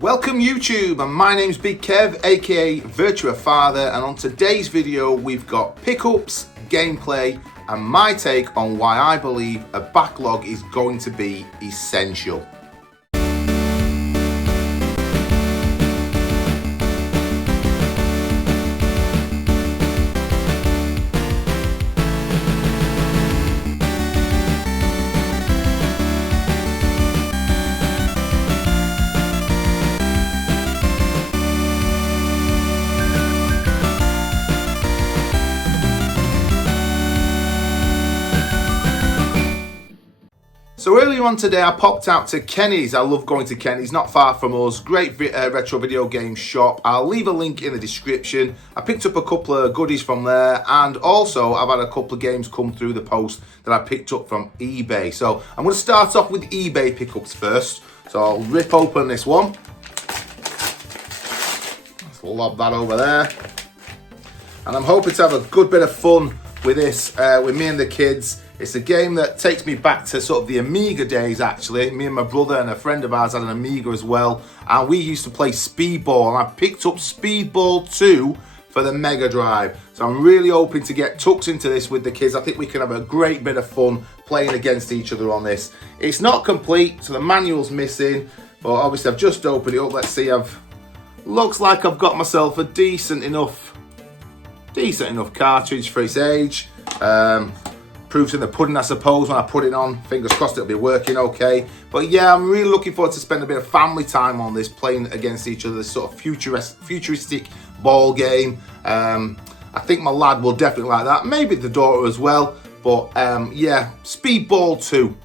Welcome YouTube, and my name's Big Kev, aka Virtua Father, and on today's video we've got pickups, gameplay, and my take on why I believe a backlog is going to be essential. So earlier on today I popped out to Kenny's. I love going to Kenny's, not far from us. Great retro video game shop. I'll leave a link in the description. I picked up a couple of goodies from there, and also I've had a couple of games come through the post that I picked up from eBay. So I'm going to start off with eBay pickups first. So I'll rip open this one. Let's lob that over there. And I'm hoping to have a good bit of fun with this, with me and the kids. It's a game that takes me back to sort of the Amiga days, actually. Me and my brother and a friend of ours had an Amiga as well, and we used to play Speedball, and I picked up Speedball 2 for the Mega Drive. So I'm really hoping to get tucked into this with the kids. I think we can have a great bit of fun playing against each other on this. It's not complete, so the manual's missing, but obviously I've just opened it up. Let's see, looks like I've got myself a decent enough cartridge for its age. Proof's in the pudding, I suppose, when I put it on. Fingers crossed it'll be working okay. But yeah, I'm really looking forward to spending a bit of family time on this, playing against each other, this sort of futuristic ball game. I think my lad will definitely like that. Maybe the daughter as well. But yeah, Speedball 2.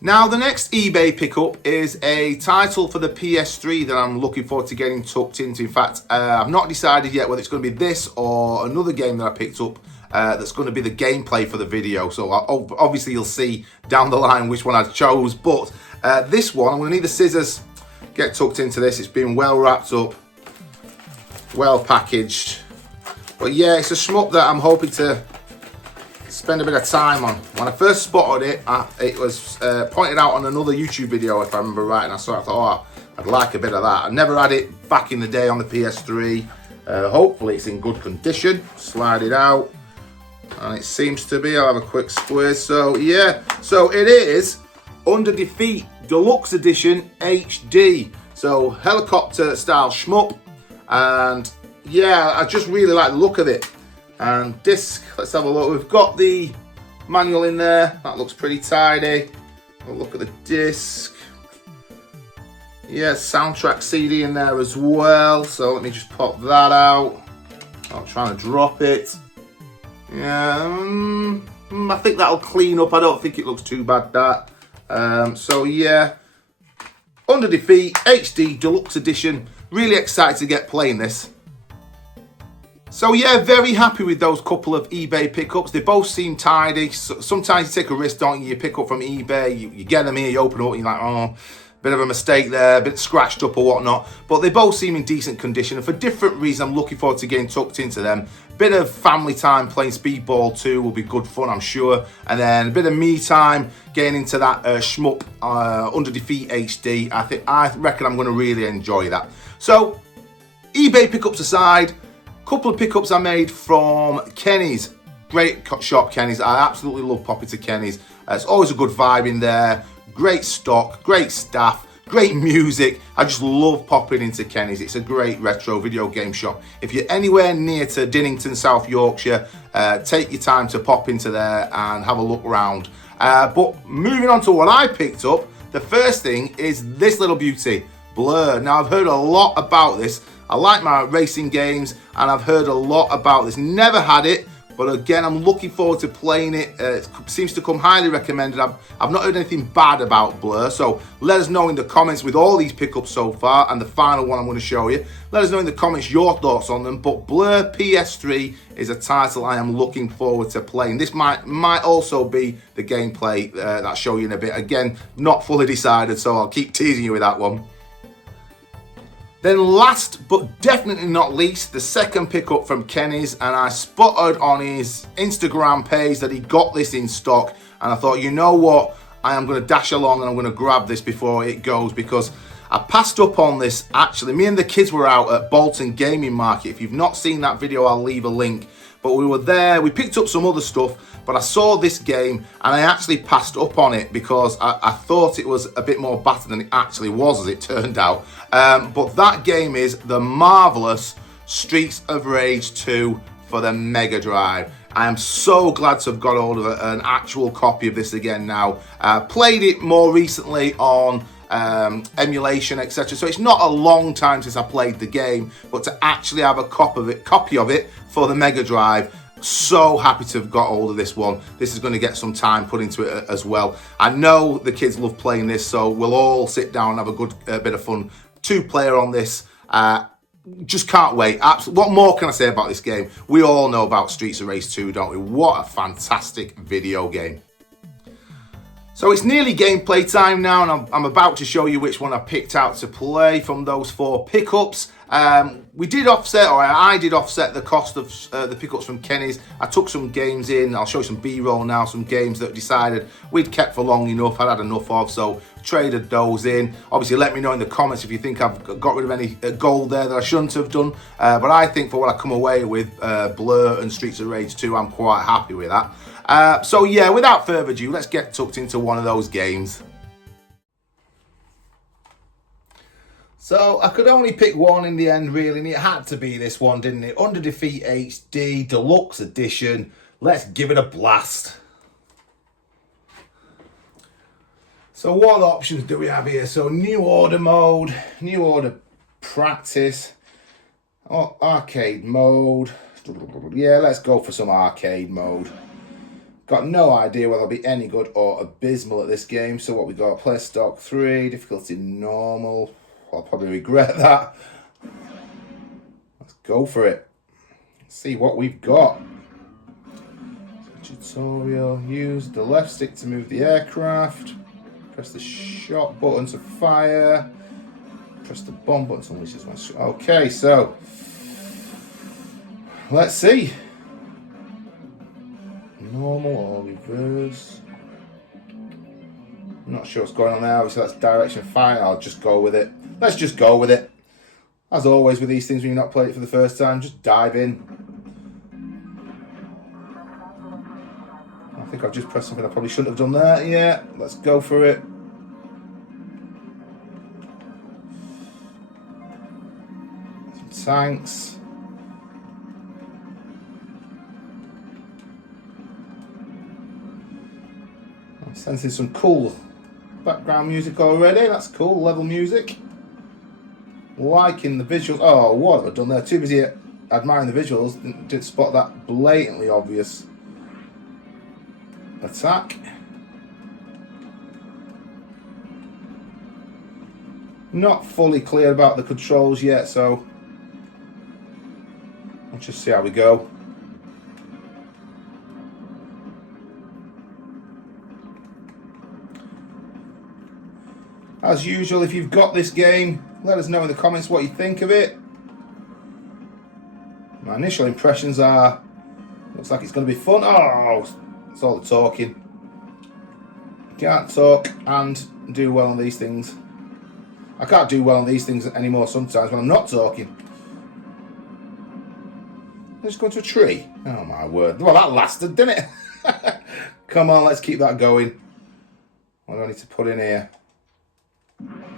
Now, the next eBay pickup is a title for the PS3 that I'm looking forward to getting tucked into. In fact, I've not decided yet whether it's going to be this or another game that I picked up that's going to be the gameplay for the video. So obviously you'll see down the line which one I chose. But this one, I'm going to need the scissors, get tucked into this. It's been well wrapped up, well packaged. But yeah, it's a shmup that I'm hoping to spend a bit of time on. When I first spotted it, it was pointed out on another YouTube video, if I remember right, and I thought, oh, I'd like a bit of that. I never had it back in the day on the PS3. Hopefully it's in good condition. Slide it out, and it seems to be. I'll have a quick squeeze. So yeah, so it is Under Defeat Deluxe Edition HD. So helicopter style shmup, and yeah, I just really like the look of it. And disc, let's have a look. We've got the manual in there. That looks pretty tidy. We'll look at the disc. Yeah, soundtrack CD in there as well. So let me just pop that out. I'm trying to drop it. Yeah, I think that'll clean up. I don't think it looks too bad, that. So yeah, Under Defeat HD Deluxe Edition. Really excited to get playing this. So yeah, very happy with those couple of eBay pickups. They both seem tidy. Sometimes you take a risk, don't you? You pick up from eBay, you get them here, you open it up, and you're like, oh, bit of a mistake there, a bit scratched up or whatnot. But they both seem in decent condition, and for different reasons, I'm looking forward to getting tucked into them. Bit of family time playing Speedball 2 will be good fun, I'm sure. And then a bit of me time getting into that shmup Under Defeat HD. I reckon I'm going to really enjoy that. So, eBay pickups aside, couple of pickups I made from Kenny's. Great shop, Kenny's. I absolutely love popping to Kenny's. It's always a good vibe in there. Great stock, great staff, great music. I just love popping into Kenny's. It's a great retro video game shop. If you're anywhere near to Dinnington, South Yorkshire, take your time to pop into there and have a look around. But moving on to what I picked up, the first thing is this little beauty, Blur. Now, I've heard a lot about this. I like my racing games, and I've heard a lot about this. Never had it, but again, I'm looking forward to playing it. It seems to come highly recommended. I've not heard anything bad about Blur, so let us know in the comments with all these pickups so far, and the final one I'm going to show you. Let us know in the comments your thoughts on them, but Blur PS3 is a title I am looking forward to playing. This might also be the gameplay that I'll show you in a bit. Again, not fully decided, so I'll keep teasing you with that one. Then last but definitely not least, the second pickup from Kenny's, and I spotted on his Instagram page that he got this in stock, and I thought, you know what, I am going to dash along and I'm going to grab this before it goes, because I passed up on this, actually. Me and the kids were out at Bolton Gaming Market. If you've not seen that video, I'll leave a link. But we were there, we picked up some other stuff, but I saw this game and I actually passed up on it because I thought it was a bit more battered than it actually was, as it turned out. But that game is the marvellous Streets of Rage 2 for the Mega Drive. I am so glad to have got hold of an actual copy of this again now. Played it more recently on emulation, etc. So it's not a long time since I played the game, but to actually have a copy of it for the Mega Drive, so happy to have got hold of this one. This is going to get some time put into it as well. I know the kids love playing this, so we'll all sit down and have a good bit of fun. 2-player on this. Just can't wait. What more can I say about this game? We all know about Streets of Rage 2, don't we? What a fantastic video game. So it's nearly gameplay time now, and I'm about to show you which one I picked out to play from those 4 pickups. We did offset, or I did offset the cost of the pickups from Kenny's. I took some games in. I'll show you some B-roll now, some games that decided we'd kept for long enough, I'd had enough of, so traded those in. Obviously, let me know in the comments if you think I've got rid of any gold there that I shouldn't have done. But I think for what I come away with, Blur and Streets of Rage 2, I'm quite happy with that. So yeah, without further ado, let's get tucked into one of those games. So I could only pick one in the end, really, and it had to be this one, didn't it? Under Defeat HD Deluxe Edition. Let's give it a blast. So what options do we have here? So New Order mode, New Order Practice, arcade mode. Yeah, let's go for some arcade mode. Got no idea whether I'll be any good or abysmal at this game. So what we got? Play Stock 3, difficulty normal. I'll probably regret that. Let's go for it. Let's see what we've got. Tutorial. Use the left stick to move the aircraft. Press the shot button to fire. Press the bomb button to unleash this one. Okay, so let's see. Normal or reverse. I'm not sure what's going on there. Obviously that's direction fire. I'll just go with it. Let's just go with it. As always with these things, when you've not played it for the first time, just dive in. I think I've just pressed something I probably shouldn't have done there. Yeah, let's go for it. Some tanks. I'm sensing some cool background music already. That's cool, level music. Liking the visuals. Oh, what have I done there? Too busy admiring the visuals. Didn't spot that blatantly obvious attack. Not fully clear about the controls yet, so let's just see how we go. As usual, if you've got this game, let us know in the comments what you think of it. My initial impressions are, looks like it's going to be fun. Oh, it's all the talking. Can't talk and do well on these things. I can't do well on these things anymore sometimes when I'm not talking. Let's go to a tree. Oh my word. Well, that lasted, didn't it? Come on, let's keep that going. What do I need to put in here?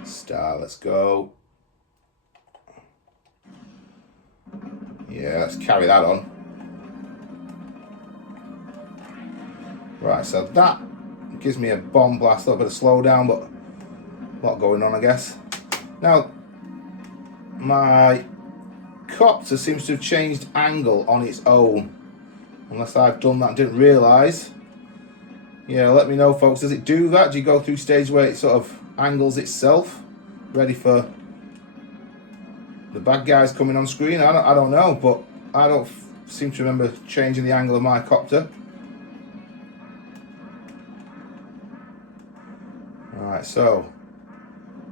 Star, let's go. Yeah, let's carry that on. Right, so that gives me a bomb blast, a little bit of slowdown, but a lot going on, I guess. Now, my copter seems to have changed angle on its own. Unless I've done that and didn't realise. Yeah, let me know, folks. Does it do that? Do you go through stage where it sort of angles itself, ready for the bad guys coming on screen? I don't know, but I don't seem to remember changing the angle of my copter. Alright, so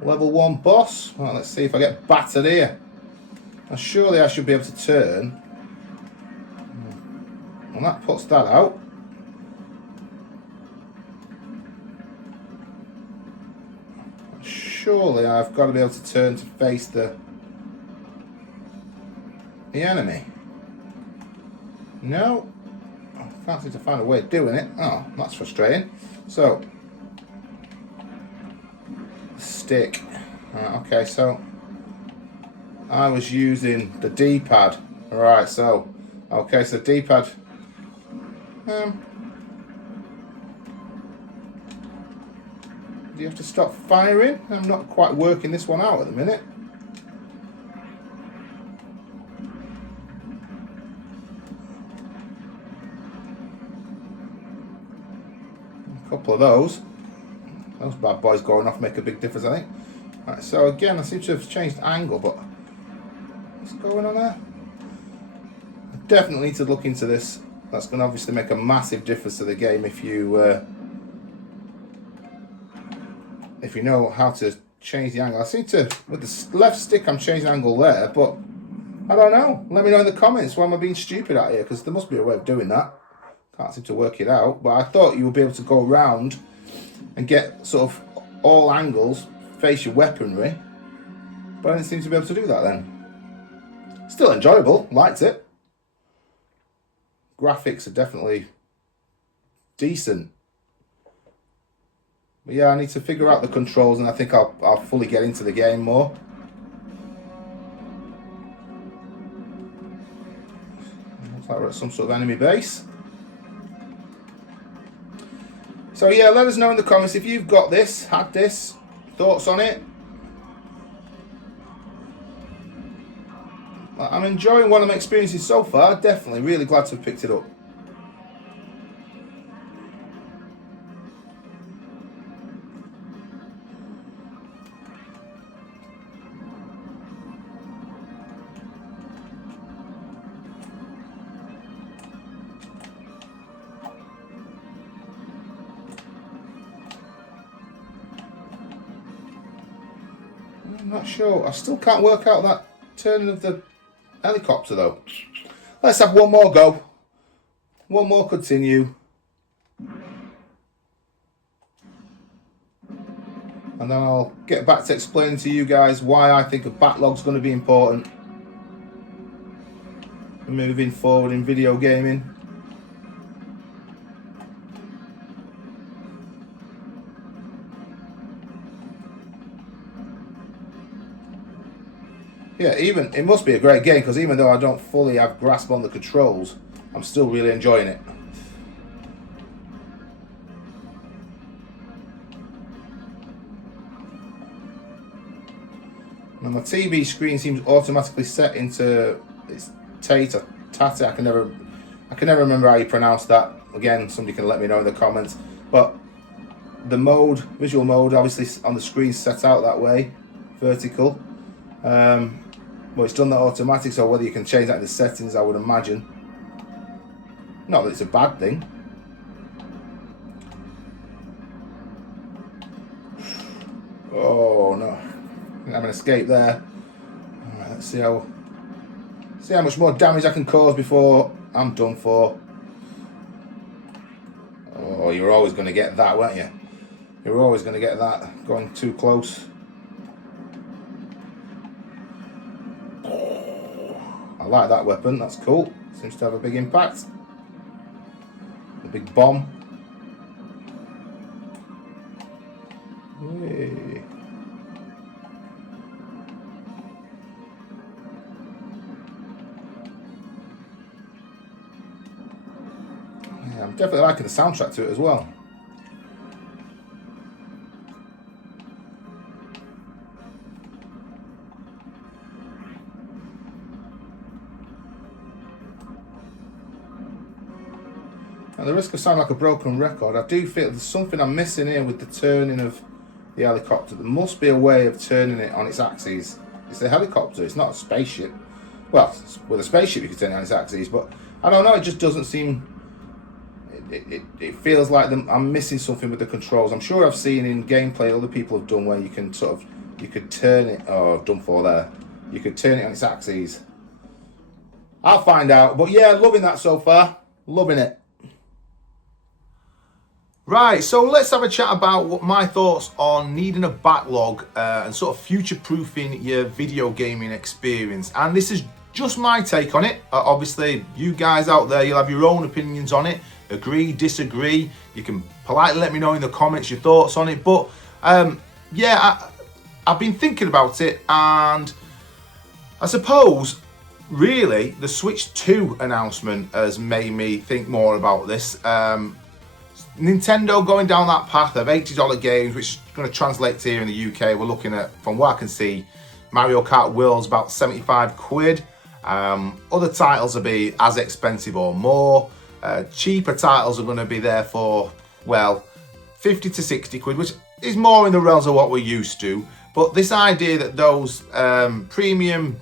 level 1 boss. Right, let's see if I get battered here. Now surely I should be able to turn. And that puts that out. surely I've got to be able to turn to face the enemy. No, I can't seem to find a way of doing it. Oh, that's frustrating. So, stick. Okay, so I was using the D-pad. Alright, so, okay, so D-pad. Do you have to stop firing? I'm not quite working this one out at the minute. A couple of those bad boys going off make a big difference, I think. Right, so again, I seem to have changed angle, but what's going on there? I definitely need to look into this. That's going to obviously make a massive difference to the game if you know how to change the angle. I seem to, with the left stick, I'm changing the angle there, but I don't know. Let me know in the comments why am I being stupid out here, because there must be a way of doing that. Can't seem to work it out, but I thought you would be able to go around and get sort of all angles, face your weaponry, but I didn't seem to be able to do that then. Still enjoyable, liked it. Graphics are definitely decent. But yeah, I need to figure out the controls, and I think I'll fully get into the game more. Looks like we're at some sort of enemy base. So yeah, let us know in the comments if you've got this, had this, thoughts on it. I'm enjoying what I'm experiencing so far. Definitely really glad to have picked it up. I'm not sure. I still can't work out that turning of the helicopter though. Let's have one more go. One more continue. And then I'll get back to explaining to you guys why I think a backlog's going to be important for moving forward in video gaming. Yeah, even it must be a great game, because even though I don't fully have grasp on the controls, I'm still really enjoying it. Now my TV screen seems automatically set into its tate or tate. I can never remember how you pronounce that. Again, somebody can let me know in the comments. But the mode, visual mode, obviously on the screen set out that way, vertical. But it's done that automatic, so whether you can change that in the settings, I would imagine. Not that it's a bad thing. Oh no, I have an escape there. Alright, let's see how much more damage I can cause before I'm done for. Oh, you're always going to get that, weren't you? You're always going to get that going too close. I like that weapon, that's cool. Seems to have a big impact. The big bomb. Hey. Yeah, I'm definitely liking the soundtrack to it as well. At the risk of sounding like a broken record, I do feel there's something I'm missing here with the turning of the helicopter. There must be a way of turning it on its axes. It's a helicopter, it's not a spaceship. Well, with a spaceship you can turn it on its axes, but I don't know, it just doesn't seem... It feels like I'm missing something with the controls. I'm sure I've seen in gameplay other people have done where you can you could turn it... Oh, I've done for there. You could turn it on its axes. I'll find out, but yeah, loving that so far. Loving it. Right, so let's have a chat about what my thoughts on needing a backlog and sort of future-proofing your video gaming experience. And this is just my take on it. Obviously, you guys out there, you'll have your own opinions on it. Agree, disagree. You can politely let me know in the comments your thoughts on it. But yeah, I've been thinking about it, and I suppose really the Switch 2 announcement has made me think more about this. Nintendo going down that path of $80 games, which is going to translate to here in the UK. We're looking at, from what I can see, Mario Kart World's about 75 quid. Other titles will be as expensive or more. Cheaper titles are going to be there for, well, 50 to 60 quid, which is more in the realms of what we're used to. But this idea that those premium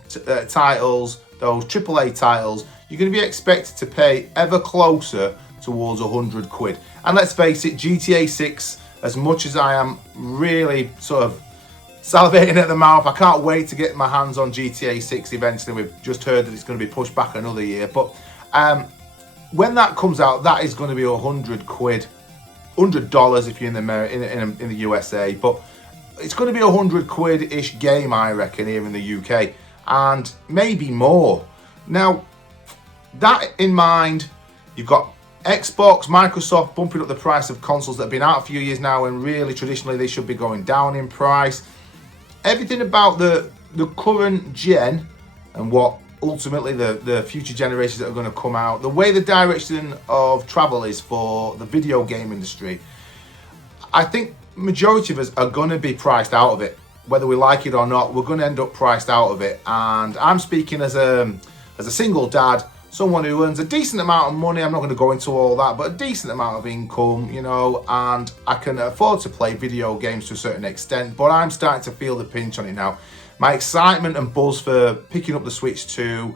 titles, those AAA titles, you're going to be expected to pay ever closer towards 100 quid. And let's face it, GTA 6, as much as I am really sort of salivating at the mouth, I can't wait to get my hands on GTA 6 eventually. We've just heard that it's going to be pushed back another year. But when that comes out, that is going to be 100 quid, $100 if you're in the USA. But it's going to be 100 quid-ish game, I reckon, here in the UK. And maybe more. Now, that in mind, you've got Xbox, Microsoft bumping up the price of consoles that have been out a few years now, and really traditionally they should be going down in price. Everything about the current gen and what ultimately the future generations that are going to come out, the way the direction of travel is for the video game industry, I think majority of us are going to be priced out of it. Whether we like it or not, we're going to end up priced out of it. And I'm speaking as a single dad, someone who earns a decent amount of money. I'm not going to go into all that, but a decent amount of income, you know, and I can afford to play video games to a certain extent, but I'm starting to feel the pinch on it now. My excitement and buzz for picking up the Switch 2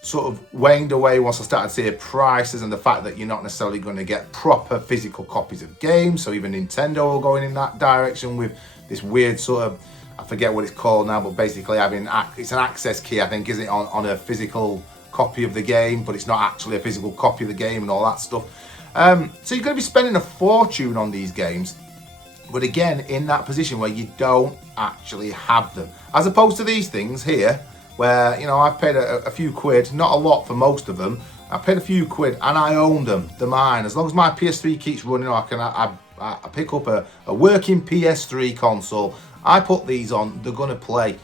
sort of waned away once I started seeing prices and the fact that you're not necessarily going to get proper physical copies of games. So even Nintendo are going in that direction with this weird sort of, I forget what it's called now, but basically having, it's an access key, I think, isn't it, on a physical copy of the game, but it's not actually a physical copy of the game and all that stuff. So you're going to be spending a fortune on these games, but again, in that position where you don't actually have them, as opposed to these things here, where, you know, I've paid a few quid, not a lot for most of them. I paid a few quid and I own them. They're mine. As long as my PS3 keeps running, I pick up a working PS3 console. I put these on, they're going to play.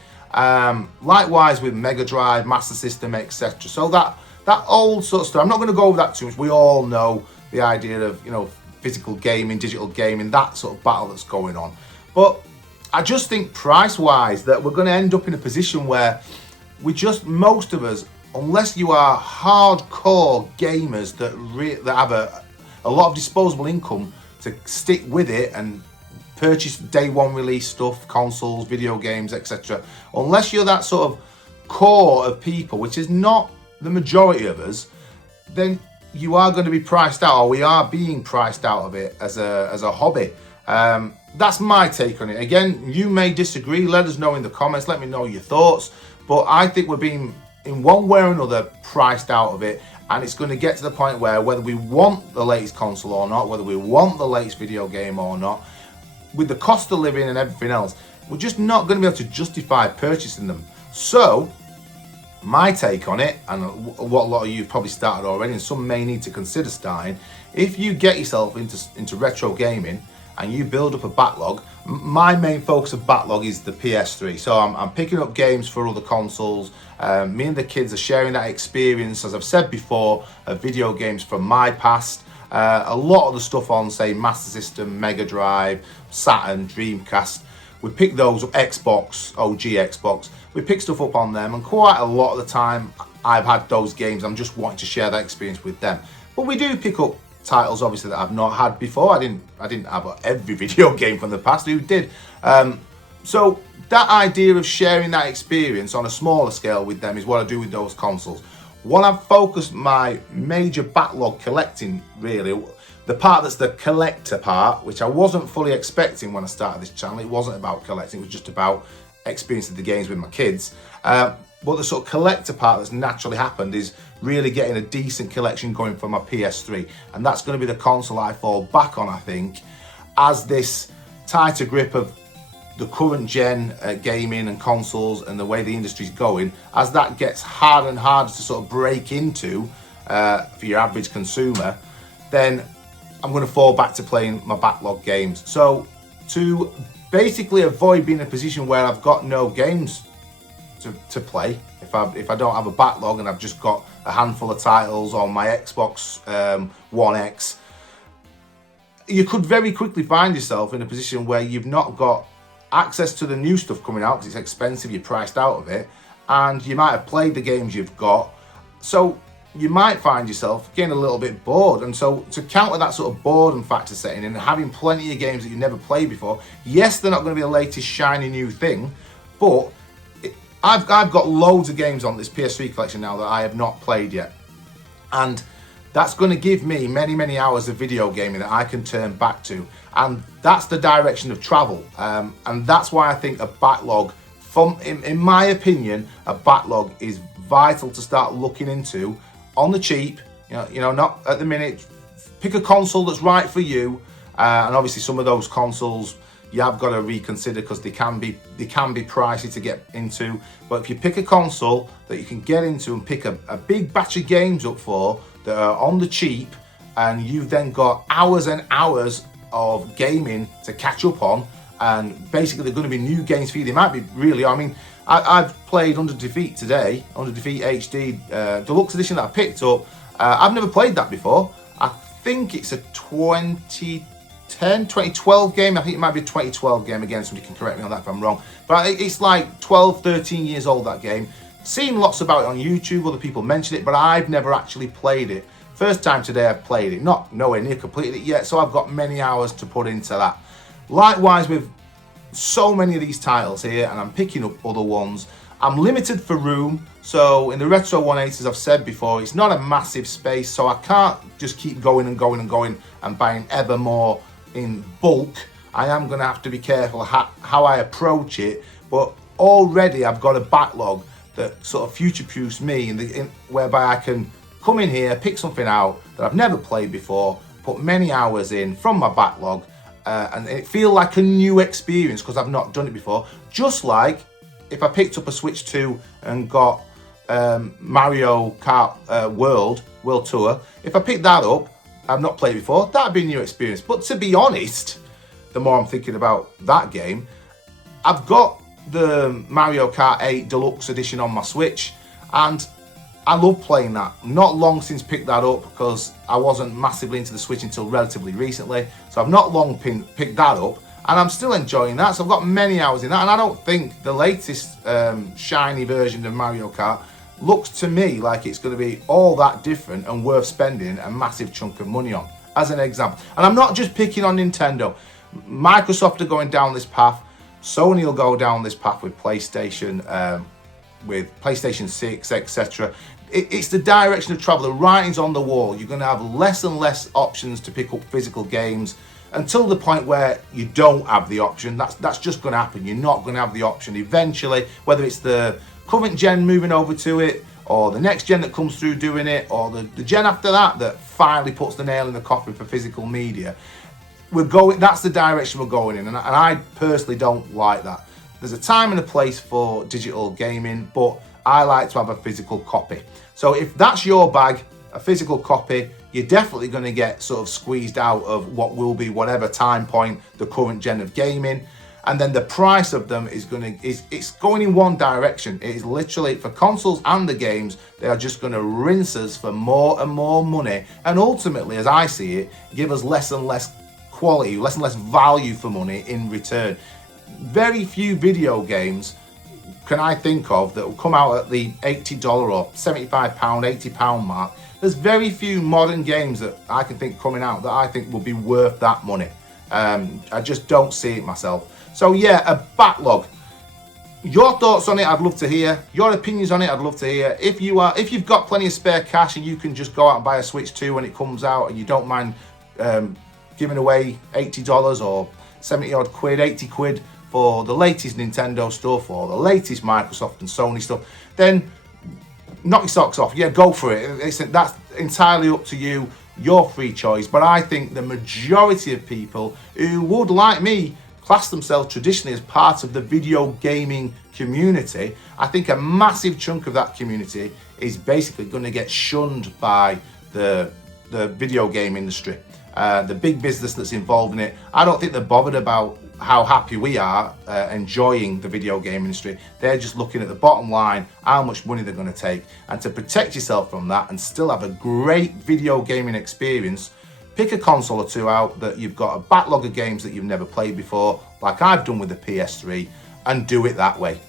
Likewise with Mega Drive, Master System, etc. So that old sort of stuff, I'm not going to go over that too much. We all know the idea of, you know, physical gaming, digital gaming, that sort of battle that's going on. But I just think price-wise that we're going to end up in a position where most of us, unless you are hardcore gamers that have a lot of disposable income to stick with it and purchase day one release stuff, consoles, video games, etc. Unless you're that sort of core of people, which is not the majority of us, then you are going to be priced out, or we are being priced out of it as a hobby. That's my take on it. Again, you may disagree. Let us know in the comments. Let me know your thoughts. But I think we're being, in one way or another, priced out of it. And it's going to get to the point where whether we want the latest console or not, whether we want the latest video game or not, with the cost of living and everything else, we're just not going to be able to justify purchasing them. So, my take on it, and what a lot of you have probably started already, and some may need to consider starting, if you get yourself into retro gaming and you build up a backlog, my main focus of backlog is the PS3. So I'm picking up games for other consoles. Me and the kids are sharing that experience, as I've said before, of video games from my past. A lot of the stuff on, say, Master System, Mega Drive, Saturn, Dreamcast, we pick those up, Xbox, OG Xbox, we pick stuff up on them, and quite a lot of the time I've had those games, I'm just wanting to share that experience with them. But we do pick up titles, obviously, that I've not had before. I didn't have every video game from the past. Who did? So that idea of sharing that experience on a smaller scale with them is what I do with those consoles. What I've focused my major backlog collecting, really, the part that's the collector part, which I wasn't fully expecting when I started this channel. It wasn't about collecting, it was just about experiencing the games with my kids. But the sort of collector part that's naturally happened is really getting a decent collection going for my PS3. And that's going to be the console I fall back on, I think, as this tighter grip of the current gen gaming and consoles and the way the industry's going, as that gets harder and harder to sort of break into for your average consumer, then I'm going to fall back to playing my backlog games. So to basically avoid being in a position where I've got no games to play, if I don't have a backlog and I've just got a handful of titles on my Xbox One X, you could very quickly find yourself in a position where you've not got access to the new stuff coming out because it's expensive, you're priced out of it, and you might have played the games you've got. So you might find yourself getting a little bit bored. And so to counter that sort of boredom factor setting in and having plenty of games that you've never played before, yes, they're not going to be the latest shiny new thing, but I've got loads of games on this PS3 collection now that I have not played yet. And that's going to give me many, many hours of video gaming that I can turn back to. And that's the direction of travel. And that's why I think a backlog, in my opinion, a backlog is vital to start looking into on the cheap. You know, not at the minute. Pick a console that's right for you. And obviously some of those consoles you have got to reconsider because they can be pricey to get into. But if you pick a console that you can get into and pick a big batch of games up for that are on the cheap, and you've then got hours and hours of gaming to catch up on, and basically they're going to be new games for you. They might be really, I mean, I've played Under Defeat today, Under Defeat HD Deluxe Edition that I picked up. I've never played that before. I think it's a 2012 game. I think it might be a 2012 game. Again, somebody can correct me on that if I'm wrong. But it's like 12, 13 years old, that game. Seen lots about it on YouTube, other people mention it, but I've never actually played it. First time today I've played it, not nowhere near completed it yet, so I've got many hours to put into that. Likewise with so many of these titles here, and I'm picking up other ones. I'm limited for room, so in the Retro 180, as I've said before, it's not a massive space, so I can't just keep going and going and going and buying ever more in bulk. I am going to have to be careful how I approach it, but already I've got a backlog that sort of future-proofs me, whereby I can come in here, pick something out that I've never played before, put many hours in from my backlog, and it feel like a new experience because I've not done it before. Just like if I picked up a Switch 2 and got Mario Kart World Tour, if I picked that up, I've not played it before, that'd be a new experience. But to be honest, the more I'm thinking about that game, I've got the Mario Kart 8 Deluxe Edition on my Switch, and I love playing that. Not long since picked that up because I wasn't massively into the Switch until relatively recently, so I've not long picked that up, and I'm still enjoying that. So I've got many hours in that, and I don't think the latest shiny version of Mario Kart looks to me like it's going to be all that different and worth spending a massive chunk of money on, as an example. And I'm not just picking on Nintendo. Microsoft are going down this path. Sony will go down this path with PlayStation 6, etc. It's the direction of travel. The writing's on the wall. You're going to have less and less options to pick up physical games until the point where you don't have the option. That's just going to happen. You're not going to have the option eventually, whether it's the current gen moving over to it, or the next gen that comes through doing it, or the gen after that finally puts the nail in the coffin for physical media. That's the direction we're going in, and I personally don't like that. There's a time and a place for digital gaming, but I like to have a physical copy. So if that's your bag, a physical copy, you're definitely going to get sort of squeezed out of what will be whatever time point the current gen of gaming, and then the price of them is it's going in one direction. It is literally, for consoles and the games, they are just going to rinse us for more and more money, and ultimately, as I see it, give us less and less quality, less and less value for money in return. Very few video games can I think of that will come out at the $80 or £75, £80 mark. There's very few modern games that I can think coming out that I think will be worth that money. I just don't see it myself. So yeah, a backlog. Your thoughts on it, I'd love to hear. Your opinions on it, I'd love to hear. If you've got plenty of spare cash and you can just go out and buy a Switch 2 when it comes out, and you don't mind giving away $80 or 70 odd quid, 80 quid for the latest Nintendo stuff or the latest Microsoft and Sony stuff, then knock your socks off. Yeah, go for it. Listen, that's entirely up to you, your free choice. But I think the majority of people who would, like me, class themselves traditionally as part of the video gaming community, I think a massive chunk of that community is basically going to get shunned by the video game industry, the big business that's involved in it. I don't think they're bothered about how happy we are enjoying the video game industry. They're just looking at the bottom line, how much money they're going to take. And to protect yourself from that and still have a great video gaming experience, pick a console or two out that you've got a backlog of games that you've never played before, like I've done with the PS3, and do it that way.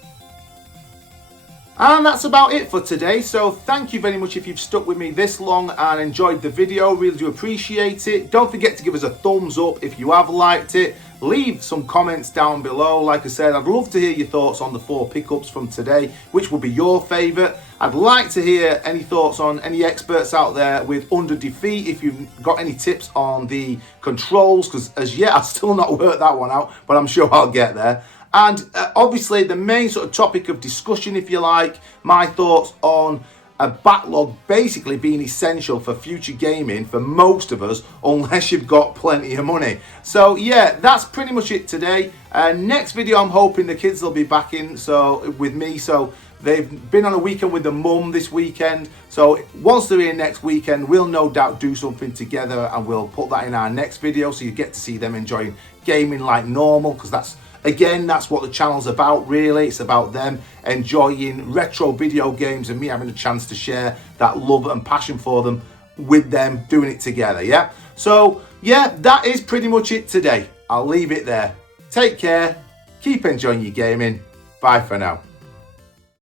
And that's about it for today. So thank you very much if you've stuck with me this long and enjoyed the video. Really do appreciate it. Don't forget to give us a thumbs up if you have liked it. Leave some comments down below. Like I said, I'd love to hear your thoughts on the 4 pickups from today. Which would be your favourite? I'd like to hear any thoughts on any experts out there with Under Defeat. If you've got any tips on the controls, because as yet I've still not worked that one out, but I'm sure I'll get there. And obviously the main sort of topic of discussion, if you like, my thoughts on a backlog basically being essential for future gaming for most of us, unless you've got plenty of money. So yeah, that's pretty much it today. Next video, I'm hoping the kids will be back in with me. So they've been on a weekend with the mum this weekend. So once they're here next weekend, we'll no doubt do something together and we'll put that in our next video. So you get to see them enjoying gaming like normal, because that's what the channel's about, really. It's about them enjoying retro video games and me having a chance to share that love and passion for them with them, doing it together, yeah? So, yeah, that is pretty much it today. I'll leave it there. Take care. Keep enjoying your gaming. Bye for now.